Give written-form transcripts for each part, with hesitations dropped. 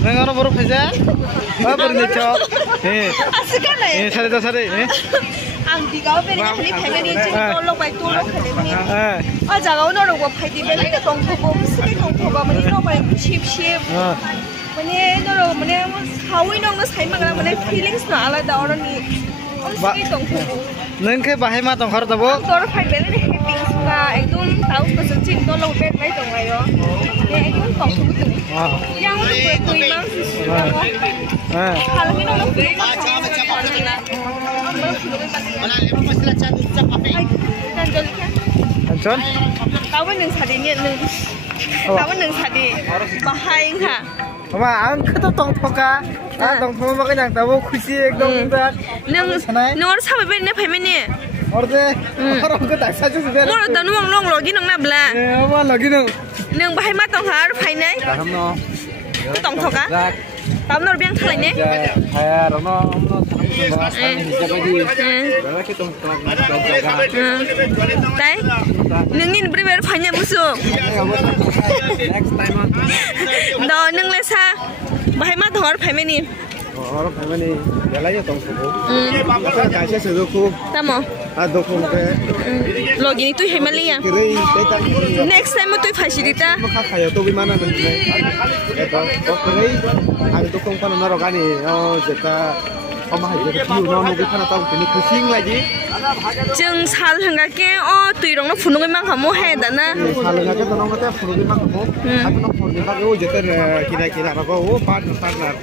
Neng orang baru saja. Apa bernicok? Asik kan ya? Sari. Ang di kau beri kali pengen ni jadi tolong baik tolong kali ni. Jaga orang gua pagi beri ke tongkol gua mesti tongkol gua meni orang baik chip. Meni orang meni hawi orang saya makan meni feelings na ala dah orang ni. Mesti tongkol. Neng ke bahaya mah tongkol tu bu? Tongkol pagi beri ni happy suka. Ekdom tahu kesucin tolong beri baik tongkol yo. Ekdom tongkol tu. Yang tu imam suka. Kalau ni orang Ancon? Tahu neng sadi ni neng, tahu neng sadi bahaya ha. Apa? Angkat tu tongkol ka? Tongkol makan yang tahu kusi ekdom berat. Neng orang sama beri ni payment ni. Orang ke tak saja sudah. Orang dah nuang long lagi neng nak bela. Apa lagi neng? Neng bahaya mah tongkol payment. Tahu no. Tongkol ka? Tahu nor biang kali ni? Saya Rono Tai? Nengin beri beri banyak musuh. Next time on. Dah neng lesa. Bahaya mah tongkol payment ni. Orang kami ni, jalan je tongkol. Apa kasih sesuatu? Tamu. Dokong ke? Login itu hemali ya. Kiri, kita. Next time tu facilita. Maka kaya tu gimana nanti? Kiri, ada dokong kan orang kan ni. Jika kamu hanya kita piu, nama kita nak tahu ini kucing lagi. Jeng sal hingga ke tui rong phunung emang kamu head na. Sal hingga ke nama kita phunung emang kamu. Aku nak phunung emang jika kira apa partner.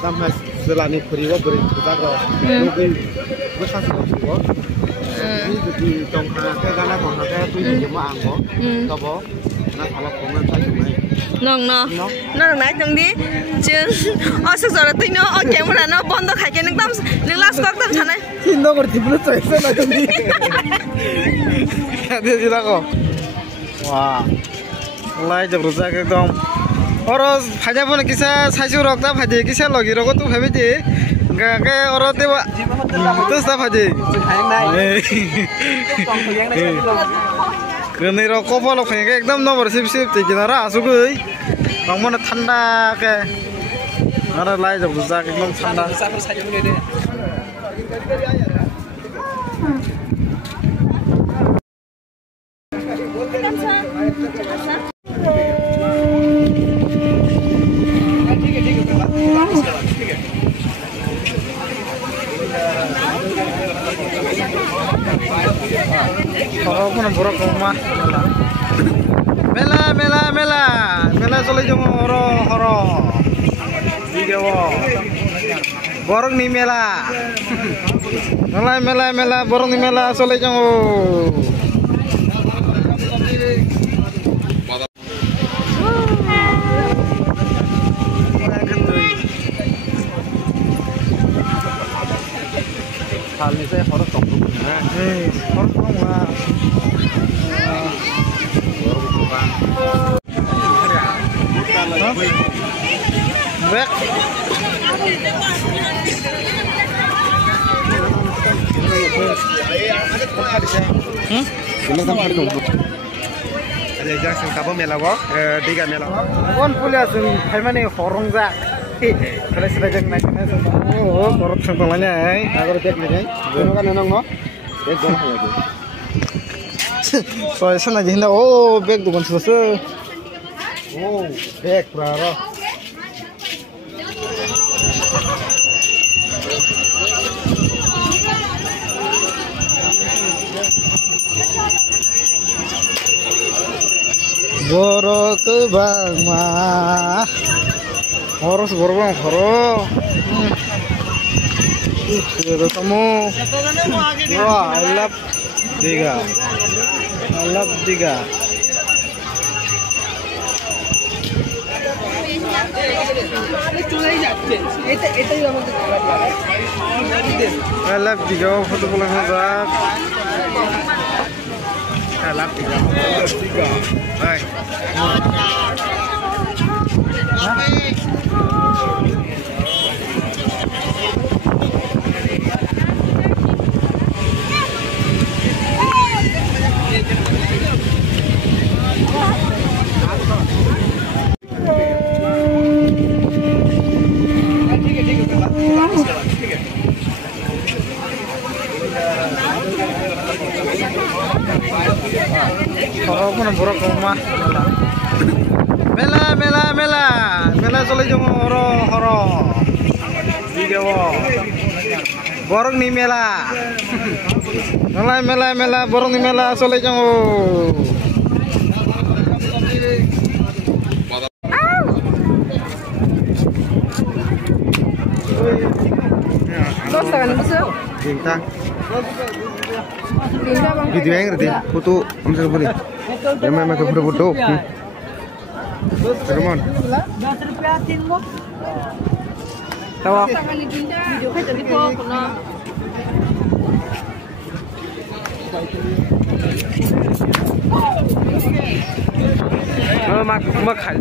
Tambah selani periwa beri kita ke. Mungkin besar sekali. Jadi tongkang ke karena tongkang ke tu cuma angko, tahu? Nak kalau pengen saya cuma. Nong nai tong di, jeng, sesuatu tu no, kamera no, bondo khai ke neng last kok tam sana. Sindo kerja belum selesai nak ni. Dia tidak kok. Wah, mulai jebrusak ekdom. Orang hanya pun kisah saya rok tak hanya kisah lagi rok tu habis je. Ke orang tu terus tak hanya. Kini rokok pun kayaknya ekdom nomor sip tinggi nara asuk ni. Kamu nak thanda ke? Nara lagi jebrusak ekdom thanda. Kalau pun borok rumah, mela soleh jong horo, tiga borong ni mela, borong ni mela soleh jong. Hal ni saya harus tunggu. Harus tunggu. Back. Belum sampai tunggu. Ada jangan kapal melawa, tiga melawa. Kon punya sih, mana horong zak. Kalau sudah jangan naik sana, oh, korot sengkongannya, agar cek ni, jangan kan nenong no, cek dong lagi. Soalnya sana jadi oh, bag bukan susah, oh, bag berapa? Borok ke bang mah. Harus berbang haro. Sudah kamu. Wah, I love tiga. I love tiga. Foto boleh mazak. I love tiga. Hai. কোনো বড় কমা মেলা মেলা মেলা মেলা চলে যাব হর হর ভিডিও বরংনি মেলা মেলা মেলা মেলা বরংনি মেলা চলে যাব Bintang. Video yang ngerti, foto ambil boleh. Memang make foto. Come on. Tahu? Video kan jadi foto na. Mak hal.